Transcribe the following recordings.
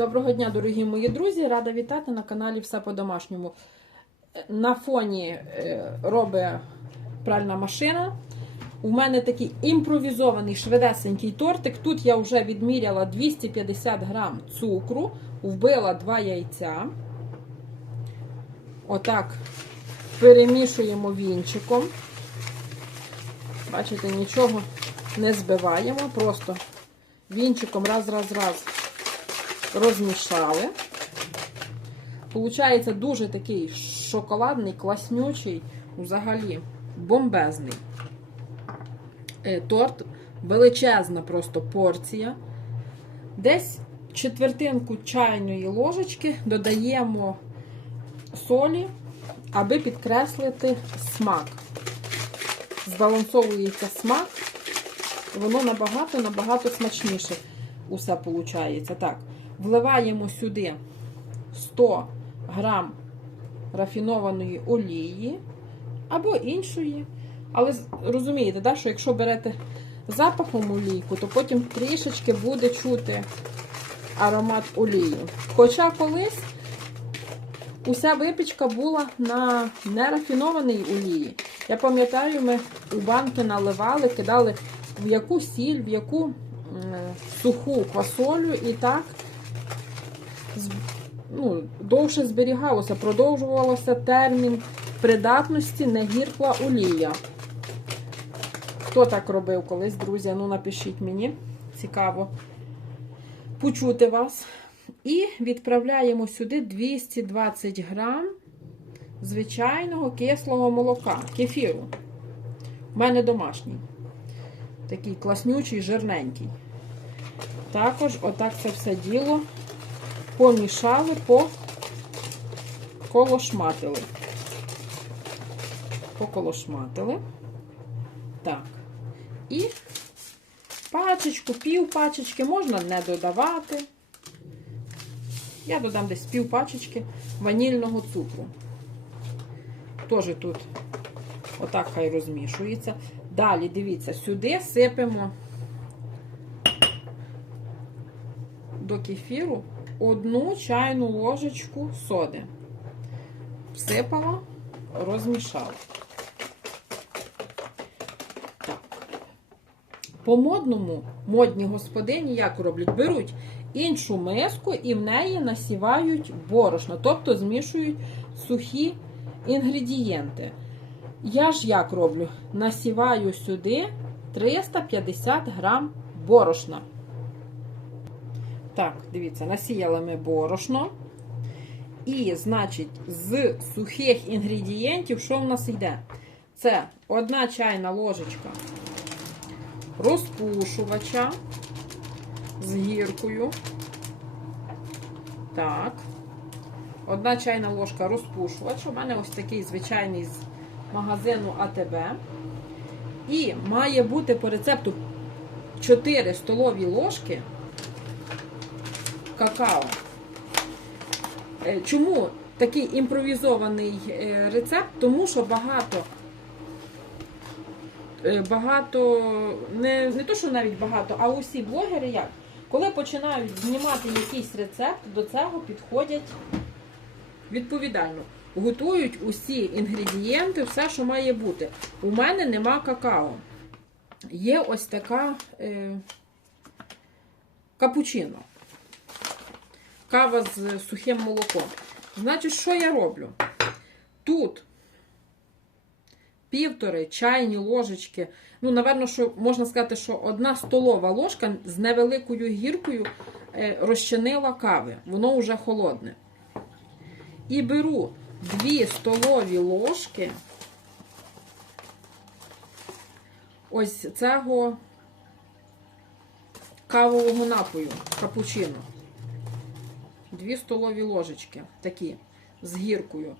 Доброго дня, дорогі мої друзі! Рада вітати на каналі Все по-домашньому. На фоні е, робить пральна машина. У мене такий імпровізований швидесенький тортик. Тут я вже відміряла 250 грам цукру, вбила 2 яйця. Отак перемішуємо вінчиком. Бачите, нічого не збиваємо, просто вінчиком раз, раз, раз розмішали. Получається дуже такий шоколадний, класнючий, взагалі бомбезний Е, торт. Величезна просто порція. Десь четвертинку чайної ложечки додаємо солі, аби підкреслити смак. Збалансовується смак, воно набагато-набагато смачніше усе виходить. Так, вливаємо сюди 100 грам рафінованої олії або іншої. Але розумієте, да, що якщо берете запахом олійку, то потім трішечки буде чути аромат олії. Хоча колись уся випічка була на нерафінованій олії. Я пам'ятаю, ми у банки наливали, кидали в яку сіль, в яку суху квасолю і так ну, довше зберігалося, продовжувалося термін придатності не гіркла олія. Хто так робив колись, друзі? Ну, напишіть мені, цікаво почути вас. І відправляємо сюди 220 грам звичайного кислого молока, кефіру. У мене домашній. Такий класнючий, жирненький. Також отак це все діло помішали, поколошматили. Поколошматили. Так. І пачечку, пів пачечки можна не додавати. Я додам десь пів пачечки ванільного цукру. Теж тут отак хай розмішується. Далі, дивіться, сюди сипемо до кефіру одну чайну ложечку соди. Всипала, розмішала. Так. По модному модні господині як роблять? Беруть іншу миску і в неї насівають борошно, тобто змішують сухі інгредієнти. Я ж як роблю? Насіваю сюди 350 грам борошна. Так, дивіться, насіяли ми борошно. І, значить, з сухих інгредієнтів, що в нас йде? Це одна чайна ложечка розпушувача з гіркою. Так. Одна чайна ложка розпушувача. У мене ось такий звичайний з магазину АТБ. І має бути по рецепту 4 столові ложки какао. Е, Чому такий імпровізований е, рецепт? Тому що багато, е, багато, не, не то, що навіть багато, а усі блогери як? Коли починають знімати якийсь рецепт, до цього підходять відповідально. Готують усі інгредієнти, все, що має бути. У мене нема какао. Є ось така е, капучино кава з сухим молоком. Значить, що я роблю? Тут півтори чайні ложечки. Ну, напевно, що можна сказати, що одна столова ложка з невеликою гіркою е, розчинила кави. Воно вже холодне. І беру дві столові ложки ось цього кавового напою, капучино. Дві столові ложечки, такі, з гіркою.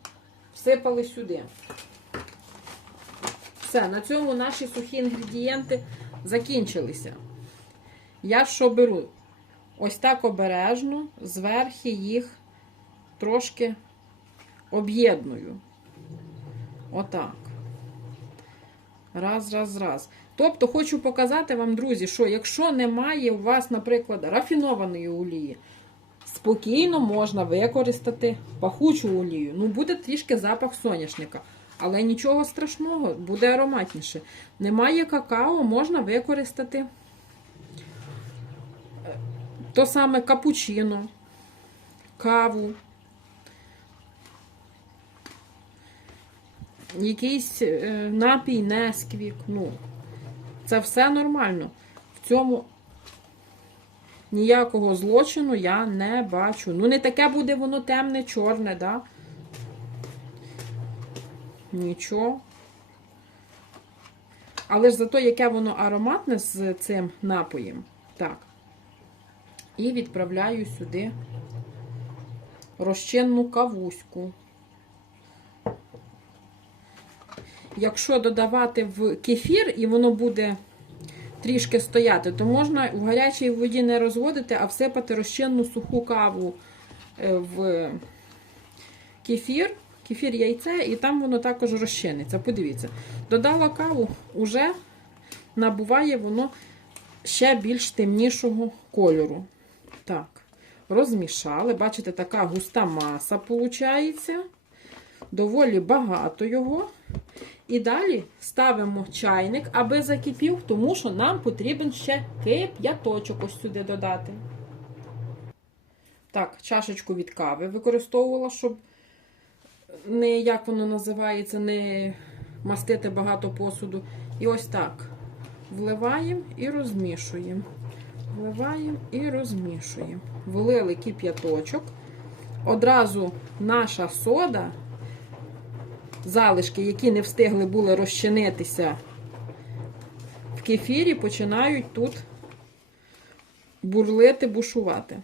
Всипали сюди. Все, на цьому наші сухі інгредієнти закінчилися. Я що беру? Ось так обережно, зверхи їх трошки об'єдную. Отак. Раз, раз, раз. Тобто, хочу показати вам, друзі, що якщо немає у вас, наприклад, рафінованої олії, спокійно можна використати пахучу олію. Ну, буде трішки запах соняшника, але нічого страшного, буде ароматніше. Немає какао, можна використати е, то саме капучино, каву. Якийсь е, напій, несквік. Ну, це все нормально. В цьому ніякого злочину я не бачу. Ну, не таке буде воно темне, чорне, да? Нічого. Але ж зато яке воно ароматне з цим напоєм. Так. І відправляю сюди розчинну кавуську. Якщо додавати в кефір і воно буде трішки стояти, то можна в гарячій воді не розводити, а всипати розчинну суху каву е, в кефір, кефір яйце, і там воно також розчиниться. Подивіться, додала каву, уже набуває воно ще більш темнішого кольору. Так, розмішали. Бачите, така густа маса виходить. Доволі багато його. І далі ставимо чайник, аби закипів, тому що нам потрібен ще кип'яточок ось сюди додати. Так, чашечку від кави використовувала, щоб не, як воно називається, не мастити багато посуду. І ось так. Вливаємо і розмішуємо. Вливаємо і розмішуємо. Влили кип'яточок. Одразу наша сода залишки, які не встигли були розчинитися в кефірі, починають тут бурлити, бушувати.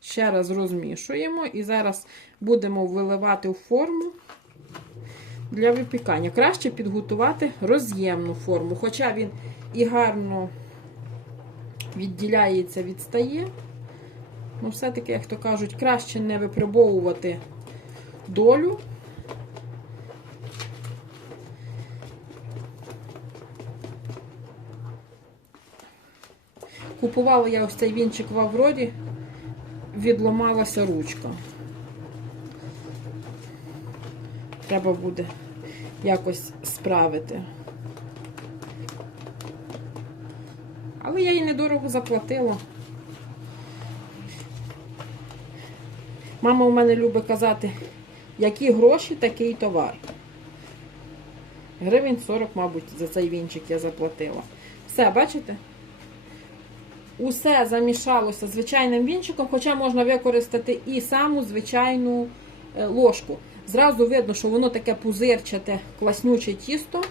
Ще раз розмішуємо і зараз будемо виливати в форму для випікання. Краще підготувати роз'ємну форму, хоча він і гарно відділяється, відстає. Ну, все-таки, як то кажуть, краще не випробовувати долю. Купувала я ось цей вінчик в Авроді, відламалася ручка. Треба буде якось справити. Але я їй недорого заплатила. Мама у мене любить казати, які гроші, такий товар. Гривень 40, мабуть, за цей вінчик я заплатила. Все, бачите? Усе замішалося звичайним вінчиком, хоча можна використати і саму звичайну е, ложку. Зразу видно, що воно таке пузирчате, класнюче тісто.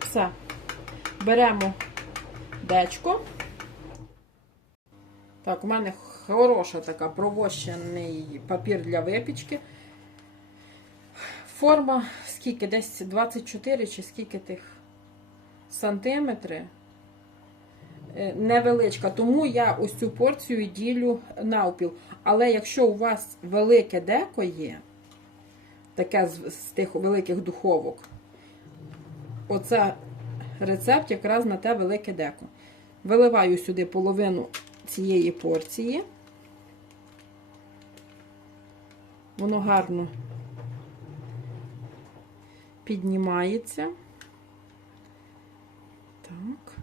Все. Беремо дечко. Так, у мене хороша така провощений папір для випічки. Форма, скільки? Десь 24 чи скільки тих сантиметри. Е, Невеличка, тому я ось цю порцію ділю навпіл. Але якщо у вас велике деко є, таке з, з тих великих духовок, оце рецепт якраз на те велике деко. Виливаю сюди половину цієї порції. Воно гарно піднімається. Так.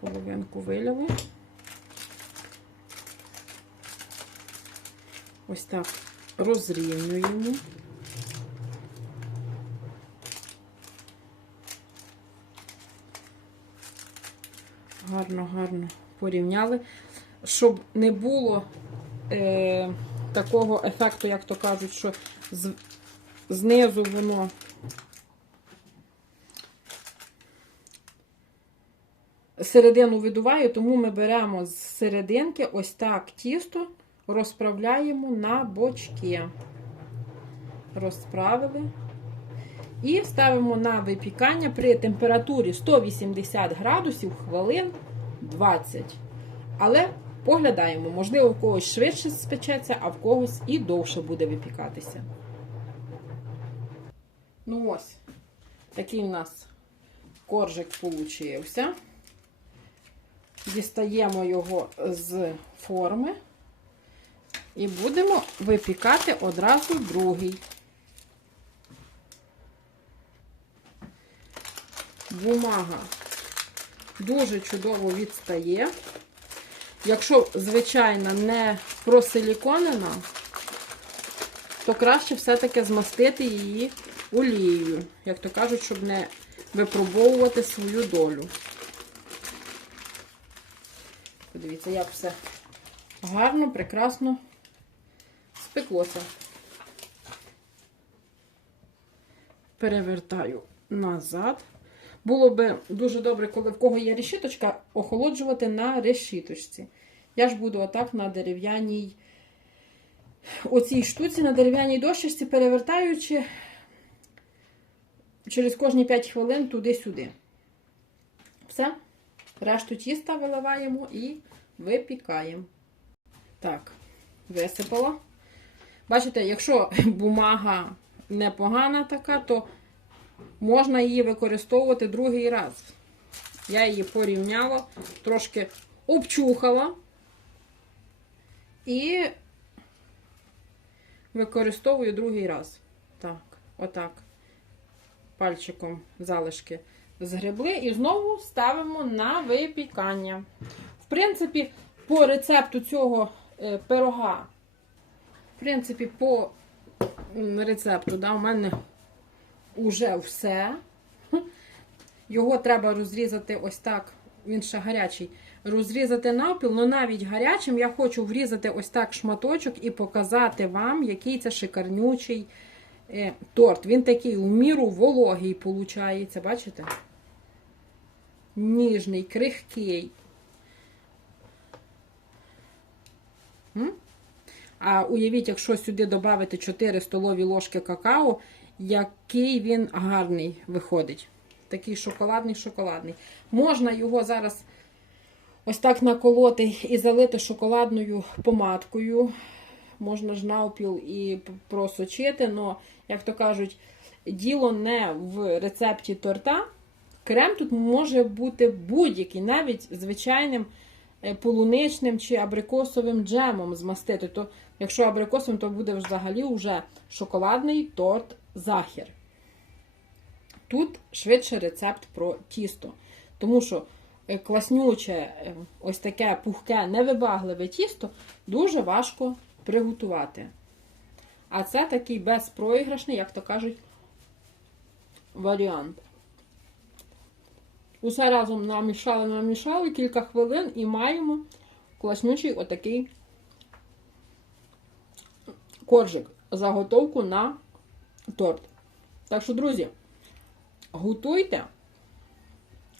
Половинку виляли. Ось так розрівнюємо. Гарно, гарно порівняли, щоб не було е, такого ефекту, як то кажуть, що з, знизу воно середину видуває, тому ми беремо з серединки ось так тісто, розправляємо на бочки. Розправили. І ставимо на випікання при температурі 180 градусів хвилин 20. Але поглядаємо, можливо, у когось швидше спечеться, а в когось і довше буде випікатися. Ну ось, такий у нас коржик получився. Дістаємо його з форми і будемо випікати одразу другий. Бумага дуже чудово відстає. Якщо, звичайно, не просиліконена, то краще все-таки змастити її олією, як то кажуть, щоб не випробовувати свою долю. Подивіться, як все гарно, прекрасно спеклося. Перевертаю назад. Було би дуже добре, коли в кого є решіточка, охолоджувати на решіточці. Я ж буду отак на дерев'яній оцій штуці, на дерев'яній дощечці, перевертаючи через кожні 5 хвилин туди-сюди. Все. Решту тіста виливаємо і випікаємо. Так, висипала. Бачите, якщо бумага непогана така, то можна її використовувати другий раз. Я її порівняла, трошки обчухала і використовую другий раз. Так, отак. Пальчиком залишки згребли і знову ставимо на випікання. В принципі, по рецепту цього е, пирога, в принципі, по рецепту, да, у мене уже все. Його треба розрізати ось так, він ще гарячий. Розрізати навпіл, але навіть гарячим я хочу врізати ось так шматочок і показати вам, який це шикарнючий е, торт. Він такий у міру вологий, виходить, бачите? Ніжний, крихкий. А уявіть, якщо сюди додати 4 столові ложки какао, який він гарний виходить. Такий шоколадний шоколадний. Можна його зараз ось так наколоти і залити шоколадною помадкою. Можна ж навпіл і просочити, але, як то кажуть, діло не в рецепті торта. Крем тут може бути будь-який, навіть звичайним е, полуничним чи абрикосовим джемом змастити. То, якщо абрикосовим, то буде взагалі вже шоколадний торт захір. Тут швидше рецепт про тісто. Тому що е, класнюче, е, ось таке пухке, невибагливе тісто дуже важко приготувати. А це такий безпроіграшний, як то кажуть, варіант. Усе разом намішали, намішали кілька хвилин і маємо класнючий отакий коржик. Заготовку на торт. Так що, друзі, готуйте,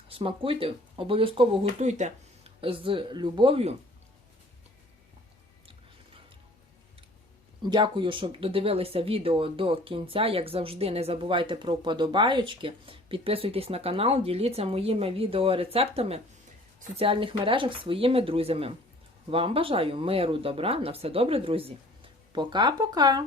смакуйте, обов'язково готуйте з любов'ю. Дякую, що додивилися відео до кінця. Як завжди, не забувайте про вподобайочки. Підписуйтесь на канал, діліться моїми відеорецептами в соціальних мережах своїми друзями. Вам бажаю миру, добра, на все добре, друзі. Пока-пока!